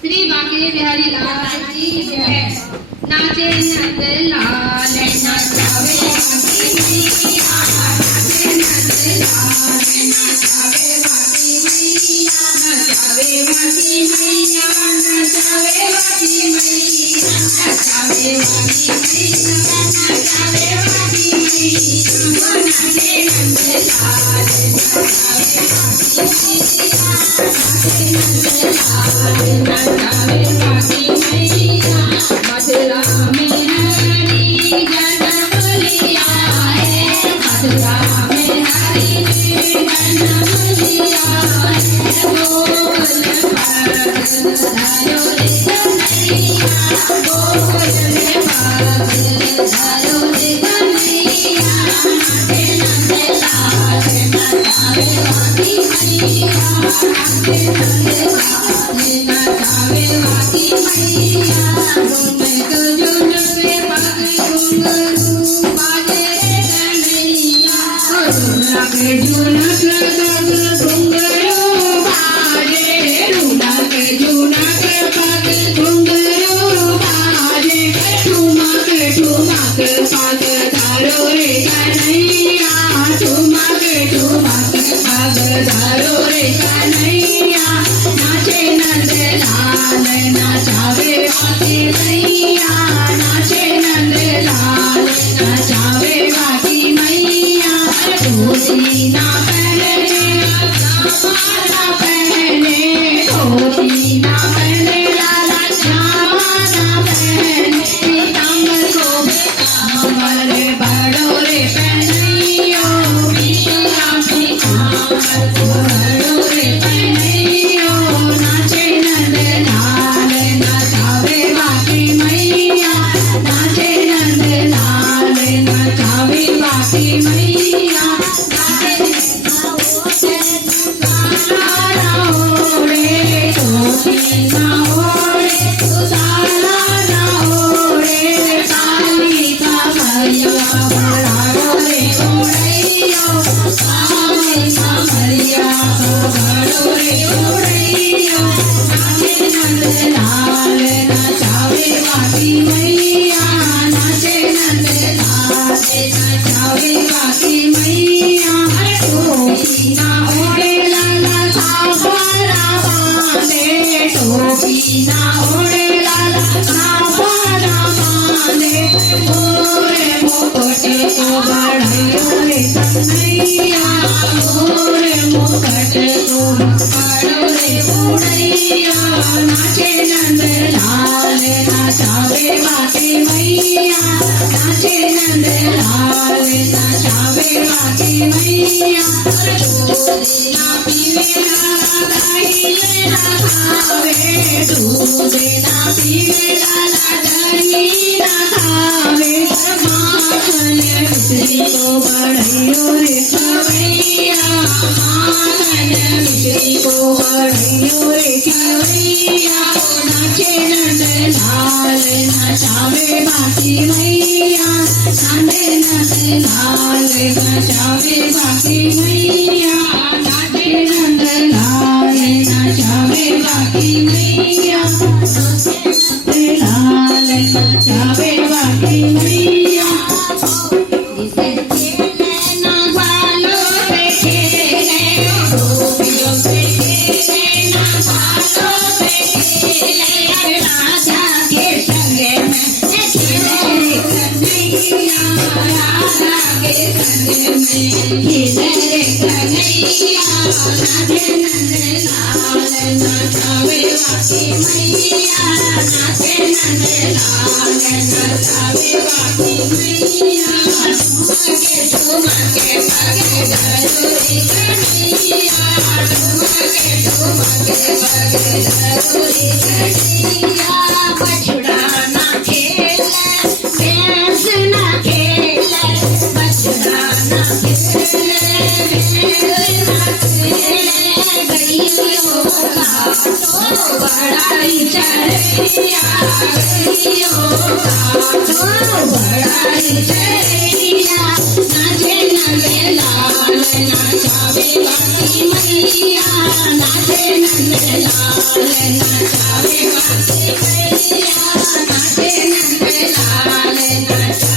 श्री बांके बिहारी लाल की जय। नाचे नंद लाल नाचावे बांकी मैया, नाचे नंद लाल नाचावे बांकी मैया, नचावे बांकी मैया, नचावे बांकी मैया, नचावे बांकी मैया, नचावे बांकी मैया, नाचे नंद लाल नाचावे बांकी मैया, नाचे नंद लाल नचावे बांकी मैया। मथुरा में हरि जन्म लिया है, मथुरा में हरि जन्म लिया है। गोकुल बाग धरो रे कन्हैया, गोकुल बाग धरो रे कन्हैया, नाचे नंद लाल नचावे बांकी मैया, नाचे नंद लाल नचावे बांकी मैया। नाचे नंद लाल नाचावे નાચે